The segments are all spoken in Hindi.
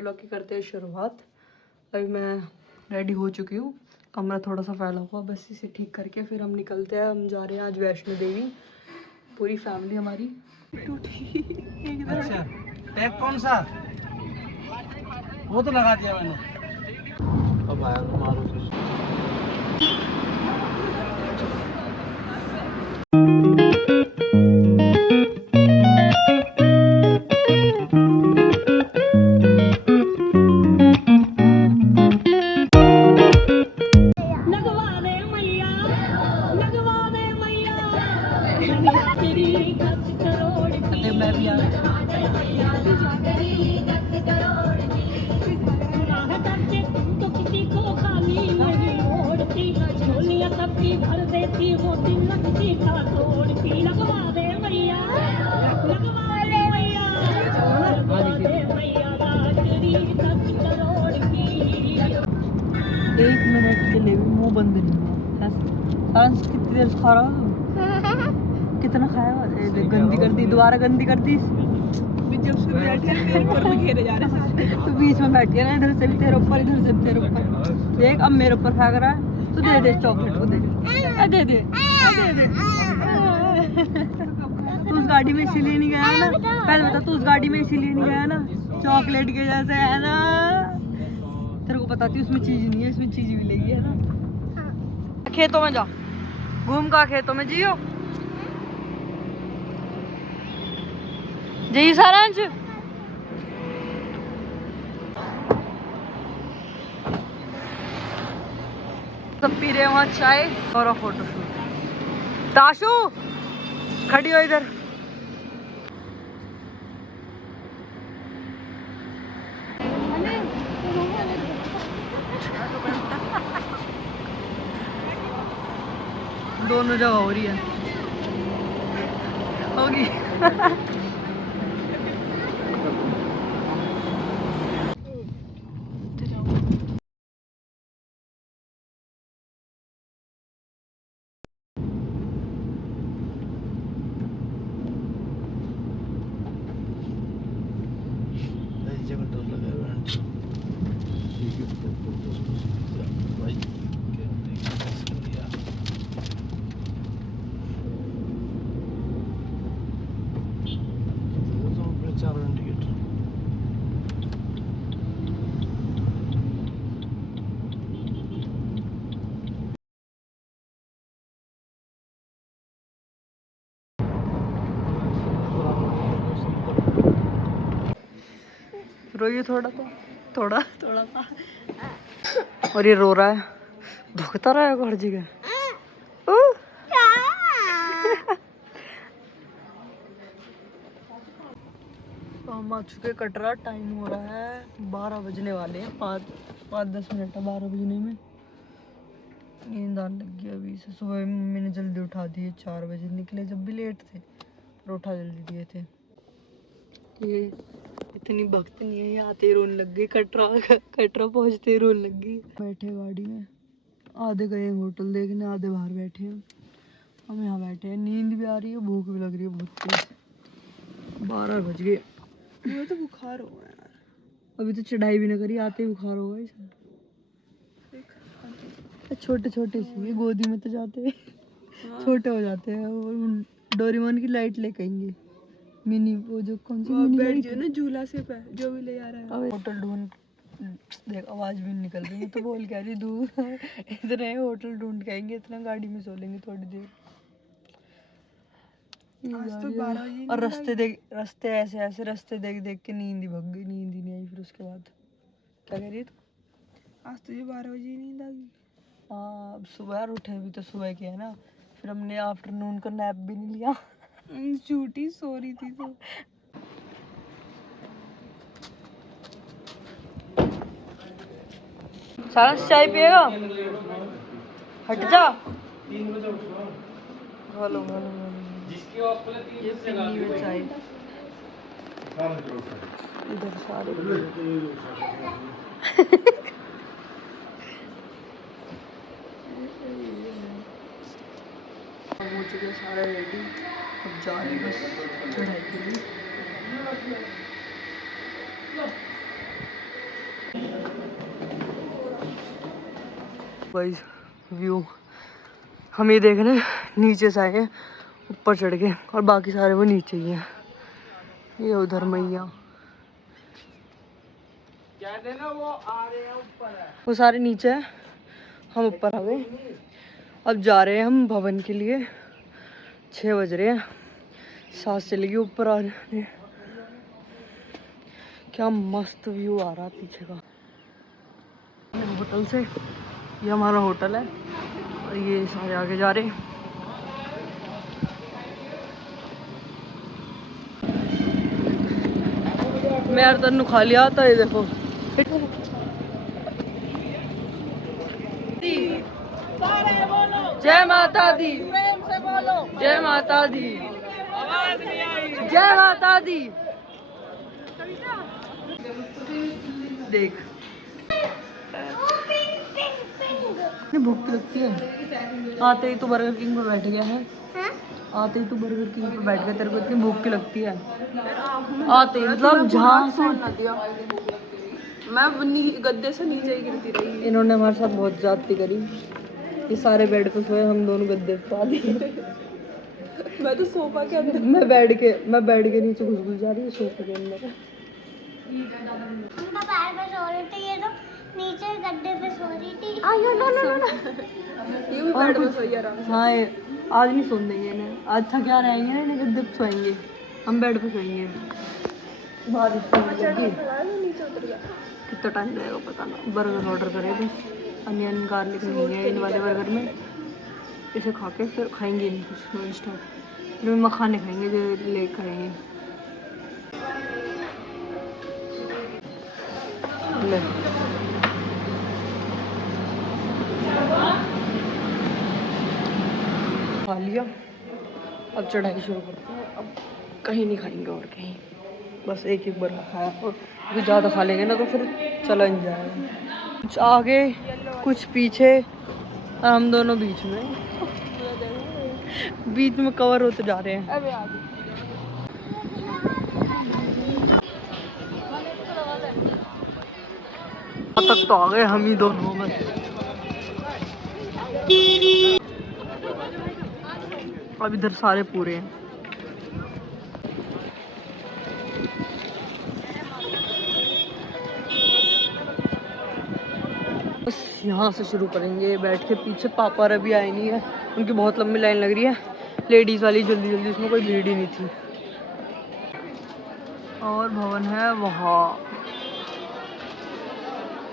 व्लॉग की करते हैं शुरुआत। अभी मैं रेडी हो चुकी हूँ, कमरा थोड़ा सा फैला हुआ, बस इसे ठीक करके फिर हम निकलते हैं। हम जा रहे हैं आज वैष्णो देवी, पूरी फैमिली हमारी। अच्छा, टैग कौन सा? वो तो लगा दिया मैंने। अब आया मारो। मैं भी आ एक मिनट के लिए भी मुंह बंद नहीं हुआ। सांस कितनी देर खा रहा हूँ, कितना खाया हुआ। गंदी कर दी, दोबारा गंदी कर दी। जब से बैठे मेरे ऊपर भी घेरे जा रहे हैं। तो बीच में बैठ गया ना, इधर से भी तेरे ऊपर, इधर से भी तेरे ऊपर। देख अब मेरे ऊपर फेंक रहा है, तो दे दे चॉकलेट को, दे दे दे दे। तू उस गाड़ी में इसीलिए नहीं गया ना, पहले बता, तू उस गाड़ी में इसीलिए नहीं गया ना, चॉकलेट के जैसे है ना। तेरे को पता थी उसमें चीज नहीं है, इसमें चीज मिलेगी, है ना। खेतों में जा, घूम का खेतों में जियो। जी सारांश, सब पी रहे वहाँ चाय और फोटो शूट। ताशु खड़ी हो इधर। दोनों जगह हो रही है, होगी। रोइए थोड़ा थोड़ा सा। और ये रो रहा है, भुगता रहा है हर जगह। हम आ चुके कटरा, टाइम हो रहा है 12 बजने वाले हैं, 5-10 मिनट है 12 बजने में। नींद आने लगी अभी से। सुबह मम्मी ने जल्दी उठा दिए, 4 बजे निकले, जब भी लेट थे पर उठा जल्दी दिए थे। ये इतनी भक्त नहीं है, ये आते रोने लग गई। कटरा पहुंचते रोने लग गई। बैठे गाड़ी में, आधे गए होटल देखने, आधे बाहर बैठे हैं। हम यहाँ बैठे हैं, नींद भी आ रही है, भूख भी लग रही है बहुत तेज। 12 बज गए। मुझे तो बुखार हो गया यार, अभी तो चढ़ाई भी ना करी, आते ही बुखार हो गया। छोटे छोटे से गोदी में तो जाते छोटे हो जाते हैं। और डोरेमोन की लाइट लेके आएंगे, मिनी, वो जो कौन सी मिनी लाइट जो ना झूला से पे जो भी ले जा रहा है। होटल ढूंढ, देख आवाज भी निकल रही है, तो बोल क्या रही दूर इतने होटल ढूंढ के आएंगे, इतना गाड़ी में सो लेंगे थोड़ी देर। आज तो 12 बजे और रास्ते ऐसे ऐसे रास्ते देख देख के नींद ही भग गई, नींद ही नहीं आई। फिर उसके बाद क्या कह रही तू? आज तुझे 12 बजे नींद आ गई? हाँ, अब सुबह उठे भी तो सुबह के है ना, फिर हमने आफ्टरनून का नैप भी नहीं लिया। झूठी सो रही थी तो। सारा चाय पिएगा? हट जा। हेलो ये पिन्नी में चाय इधर सारे हो चुके सारे रेडी, अब जा रहे बस चढ़ाई के लिए। भाई व्यू हम ये देख रहे हैं, नीचे से आए हैं ऊपर चढ़ के, और बाकी सारे वो नीचे ही हैं। ये उधर मैया वो सारे नीचे हैं, हम ऊपर आ गए। अब जा रहे हैं हम भवन के लिए। 6 बज रहे हैं, 7 से लगी ऊपर आ रहे। क्या मस्त व्यू आ रहा है पीछे का होटल से। ये हमारा होटल है और ये सारे आगे जा रहे हैं। मैं यार तन्नू खा लिया था। ये देखो जय माता दी, जय माता दी, जय माता दी। देख भूख लगती है। आते ही तो बर्गर किंग पे बैठ गया है। आते ही तो बर्गर किंग पे बैठ गया, तेरे को इतनी भूख लगती है। आते ही मतलब जहाँ से मैं गद्दे से नीचे ही गिरती रही। इन्होंने हमारे साथ बहुत ज्यादती करी। ये सारे बेड पे सोए, हम दोनों गद्दे पे पा दिए। मैं तो सोफा के अंदर, मैं बेड के नीचे घुस जा रही हूँ सोफे के अंदर। हम तो पैर पे सो रहे थे, ये तो नीचे गद्दे पे सो रही थी। ये भी बेड पे सोई आराम से। हाँ ये आज नहीं सोने देंगे इन्हें। आज थक क्या रहेंगे ना, इन्हें गद्दे पे सोएंगे, हम बेड पे सोएंगे। बारिश नीचे उतर गया। कितना टाइम लगेगा पता ना। बर्गर ऑर्डर करें बस, अनियन गार्लिक नहीं है इन वाले बर्गर में। इसे खा के फिर खाएंगे नहीं कुछ नॉन स्टॉप। जो मखाने खाएंगे, जो ले खाएंगे। ले खा लिया, अब चढ़ाई शुरू करते हैं। अब कहीं नहीं खाएंगे और कहीं, बस एक एक बार खाया। और अभी ज़्यादा खा लेंगे ना तो फिर चला नहीं जाएगा। कुछ आगे कुछ पीछे, हम दोनों बीच में कवर होते जा रहे हैं। तक तो आ गए हम ही दोनों बस। अब इधर सारे पूरे हैं। बस यहाँ से शुरू करेंगे बैठ के। पीछे पापा अभी आए नहीं है, उनकी बहुत लंबी लाइन लग रही है लेडीज़ वाली। जल्दी जल्दी, उसमें कोई भीड़ ही नहीं थी। और भवन है वहाँ,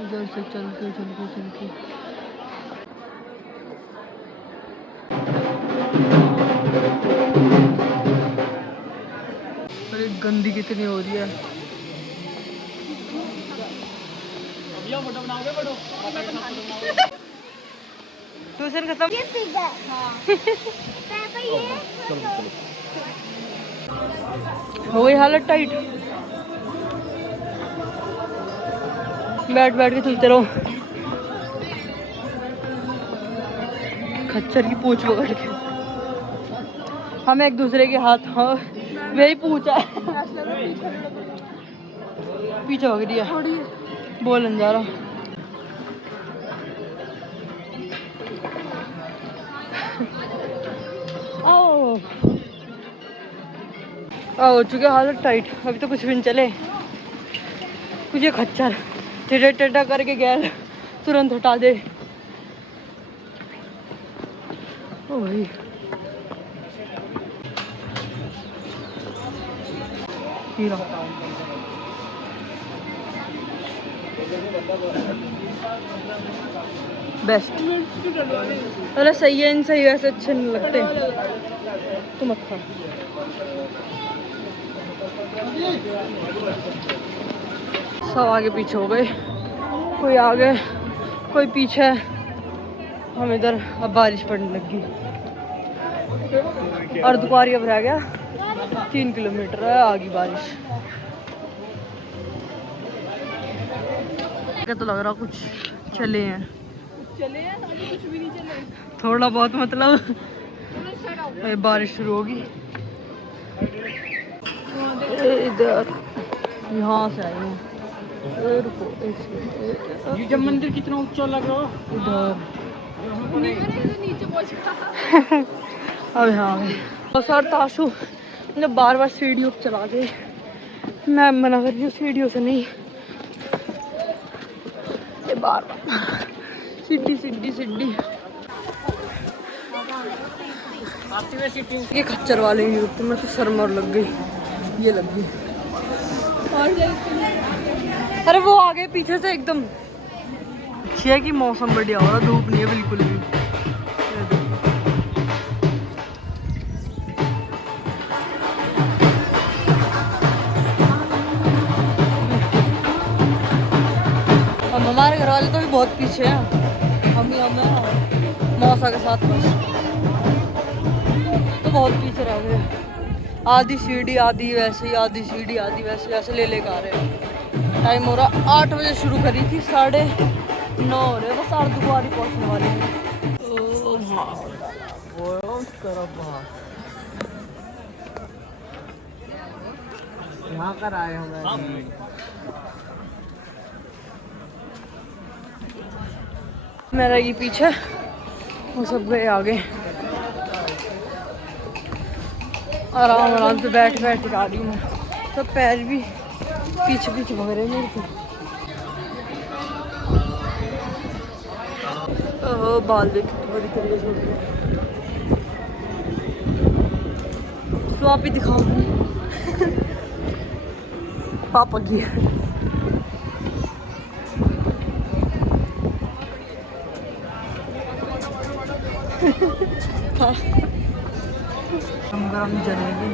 इधर से चल के अरे गंदी कितनी हो रही है। ट्यूशन खत्म। ये पिज्जा। हाँ। पापा ये हो गई हालत टाइट। बैठ के चलते रहो। खच्चर की पूंछ पकड़ के हम एक दूसरे के हाथ, हाँ वही पूछा है। पीछे हो गई है, बोलन जा रहा। हो चुके हालत टाइट। अभी तो कुछ भी नहीं चले। कुछ ये खच्चर टेढ़ा करके गैल तुरंत हटा दे। ओ भाई बेस्ट। अरे सही है, इन सही वैसे अच्छे नहीं लगते। तुम मत खा। सब आगे पीछे हो गए, कोई आगे कोई पीछे। हम इधर। अब बारिश पड़ने लगी। अर्धकुआरी अब रह गया 3 किलोमीटर है आगे बारिश। क्या तो लग रहा कुछ चले हैं, कुछ भी नहीं चले, थोड़ा बहुत मतलब। बारिश शुरू होगी। इधर यहाँ से आई हूँ। रुको एक सेकंड। ये जब मंदिर कितना ऊंचा लग रहा है इधर अब हाँ और सर ताशु मुझे बार बार सीढ़ियों पर चला गए। मैं मना कर रही हूँ सीढ़ियों से नहीं, ये बार बार सीढ़ी सीढ़ी सीढ़ी। ये खच्चर वाले हैं तो मैं तो सरमर लग गई, ये लग गई। अरे वो आ गए पीछे से एकदम। अच्छी है कि मौसम बढ़िया हो रहा, धूप नहीं है बिल्कुल भी। हम हमारे घर वाले तो भी बहुत पीछे हैं, हम मौसा के साथ तो बहुत पीछे रह गए। आधी सीढ़ी आधी वैसे, आधी सीढ़ी आधी वैसे ऐसे ले लेकर आ रहे हैं। टाइम हो रहा 8 बजे शुरू करी थी, 9:30 हो रहे, बस अर्धकुंवारी पहुँचने वाले हैं। यहाँ कर आए हम। मेरा ये पीछे, वो सब गए आगे। आराम आराम से बैठ बैठ कर आ रही हूँ मैं, सब पैर भी पीछे पीछे भग रहे मेरे को। ओह बाल देख बड़ी तरीके से तो आप ही दिखाओ पापा की। गरम जलेबी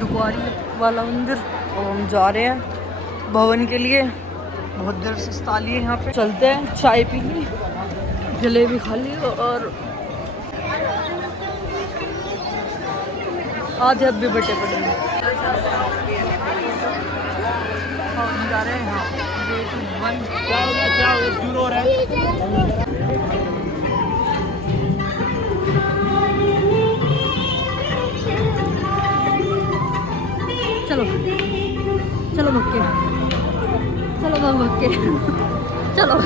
दुआरी वाला मंदिर। और हम जा रहे हैं भवन के लिए, बहुत देर से स्थाली है यहाँ पे। चलते हैं, चाय पी ली, जलेबी खा ली और आधे अब भी बटे पड़े हैं। हम जा रहे हैं क्या हो गया शुरू हो रहा है। चलो चलो मक्के, चलो मक्के चलो।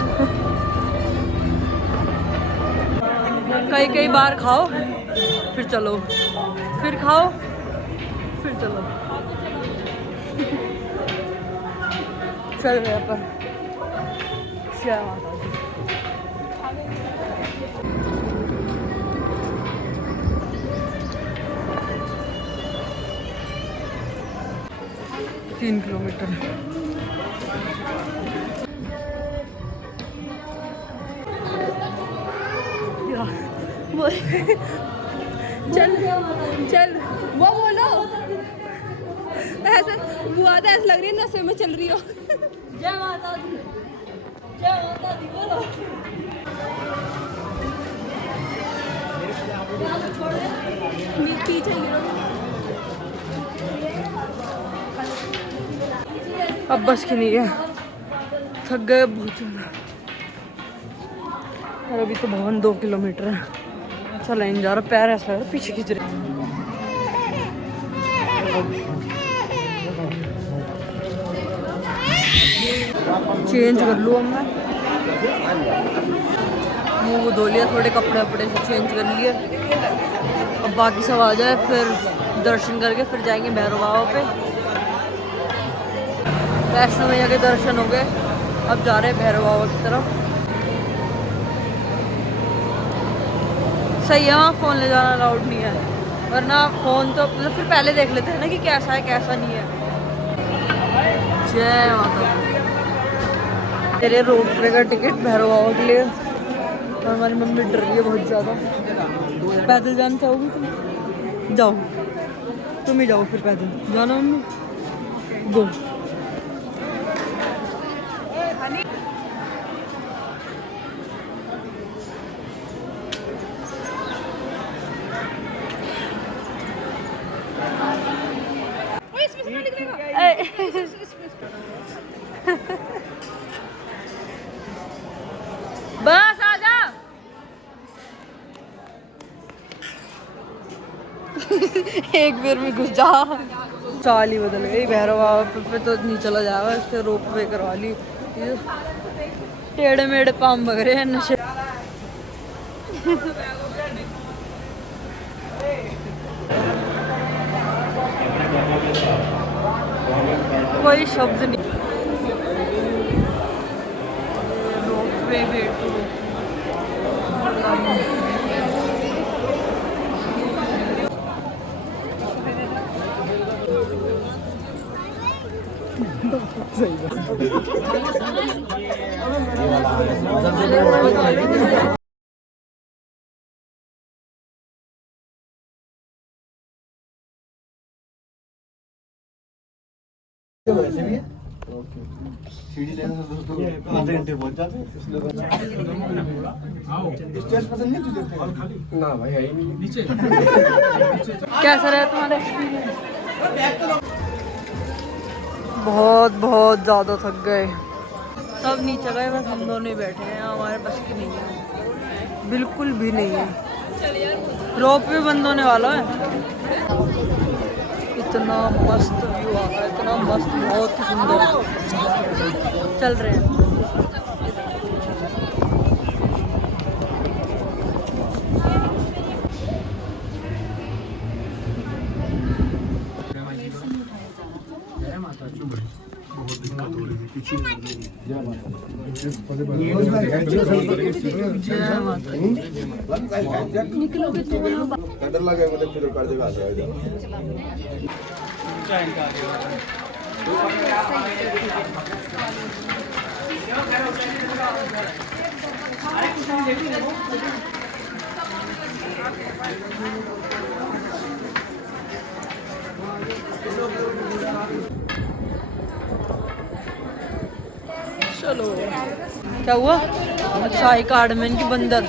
कई बार खाओ फिर चलो, फिर खाओ फिर चलो। चल रहे अपन क्या माता दी। 3 किलोमीटर। चल चल वो बोलो ऐसे वो आता ऐसे लग रही है नशे में चल रही हो। जय माता दी, जय माता दी बोलो। पीछे गिरो। अब बस की नहीं है, थक गए बहुत ज़्यादा। और अभी तो भवन 2 किलोमीटर है, चला नहीं जा रहा, पैर ऐसा लग रहा पीछे खींच रहे। चेंज कर लूँ अब मैं, मुँह धो लिया, थोड़े कपड़े वपड़े से चेंज कर लिए। अब बाकी सब आ जाए फिर दर्शन करके फिर जाएंगे भैरव बाबा पे। वैष्णो मैया के दर्शन हो गए, अब जा रहे हैं भैरव बाबा की तरफ। सही है, वहाँ फ़ोन ले जाना अलाउड नहीं है, वरना फ़ोन तो मतलब फिर पहले देख लेते हैं ना कि कैसा है कैसा नहीं है। जय माता दी। तेरे रोड पे का टिकट भैरव बाबा के लिए। और हमारी मम्मी डर रही है बहुत ज़्यादा। पैदल जाना चाहोगी तुम? जाओ, तुम ही जाओ फिर पैदल जाना मम्मी, गो। बस आजा। एक बार में घुस जा। चाल ही बदल गई। भैरव बाबा पे तो नहीं चला जाएगा, इसके रोप वे करवा ली। टेढ़े मेढ़े पाम बग रहे हैं नशे। कोई शब्द नहीं। रोप वे वेट सीढ़ी लेना था दोस्तों, आधे घंटे पहुंच जाते। स्टेज पसंद नहीं तुझे? ना भाई है ही नहीं नीचे। कैसा रहा तुम्हारा एक्सपीरियंस? बहुत ज़्यादा थक गए। सब नीचे गए, बस हम दोनों ही बैठे हैं। हमारे बस की नहीं है, बिल्कुल भी नहीं है। रोप भी बंद होने वाला है। इतना मस्त व्यू आ रहा है, इतना मस्त, बहुत ही सुंदर। चल रहे हैं। डर लगे मतलब फिर कर देगा। चलो, क्या हुआ? शाही कार्डमैन की बंदर,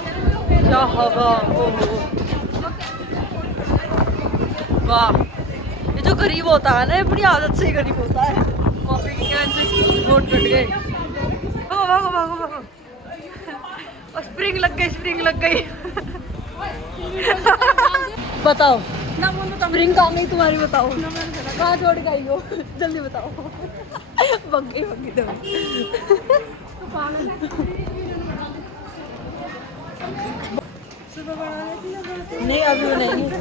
क्या हवा। वाह, ये जो गरीब होता है ना, अपनी आदत से ही गरीब होता है। कॉफी की कैन से वोट कट गए। भागो भागो भागो भागो। और स्प्रिंग लग गई, स्प्रिंग लग गई। बताओ ना, स्प्रिंग कहाँ गई तुम्हारी? बताओ कहाँ छोड़ के आई हो? जल्दी बताओ। बग्गी बग्गी तो नहीं, अभी बनाएंगे।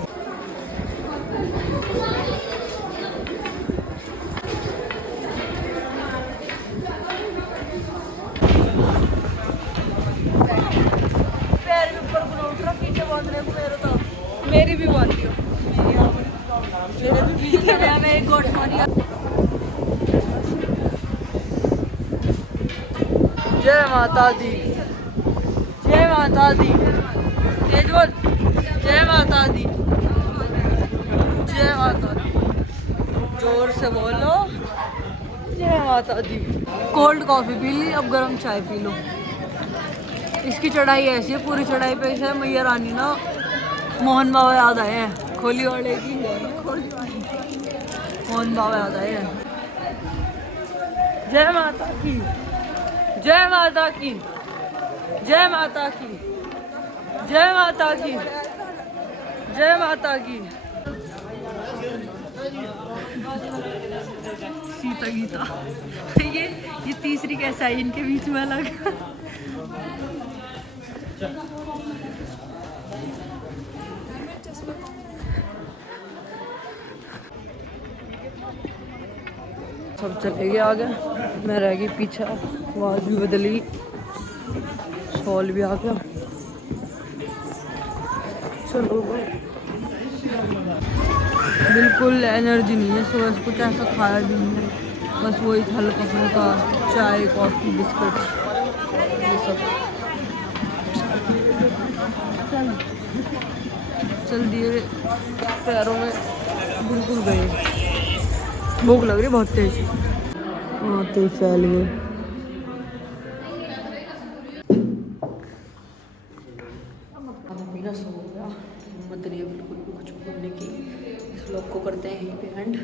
पैर के ऊपर उठ रहा, पीछे बांधने को मेरे तो। मेरी भी बांधी हो, मेरे भी पीछे मैं एक गोट मारी। जय माता दी, जय माता दी। तेज बोल, जय माता दी, जय माता दी। जोर से बोलो, जय माता दी। कोल्ड कॉफी पी ली, अब गरम चाय पी लो। इसकी चढ़ाई ऐसी है, पूरी चढ़ाई पे ऐसे मैया रानी ना मोहन बाबा याद आए हैं। खोली वाले की मोहन बाबा याद आए हैं। जय माता की, जय माता की, जय माता की, जय माता की, जय माता की। सीता गीता। ये तीसरी कैसा है इनके बीच में अलग? सब चले गए आगे, मैं रह गई पीछे। आवाज़ भी बदली, शॉल भी आ गया। चलो भाई, बिल्कुल एनर्जी नहीं है। सुबह से कुछ ऐसा खाया भी नहीं है, बस वही हल्का फुल्का चाय, कॉफ़ी, बिस्किट, ये सब। चल दिए पैरों में बिल्कुल गए। भूख लग रही बहुत तेज। हाँ, तेज फैल गए। सो गया, हिम्मत नहीं है बिल्कुल भी कुछ बोलने की। इस व्लॉग को करते हैं यहीं पे एंड।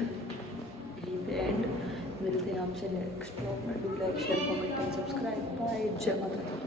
मिलते हैं आपसे नेक्स्ट व्लॉग में। Do like, share, comment and subscribe. Bye, जय माता दी।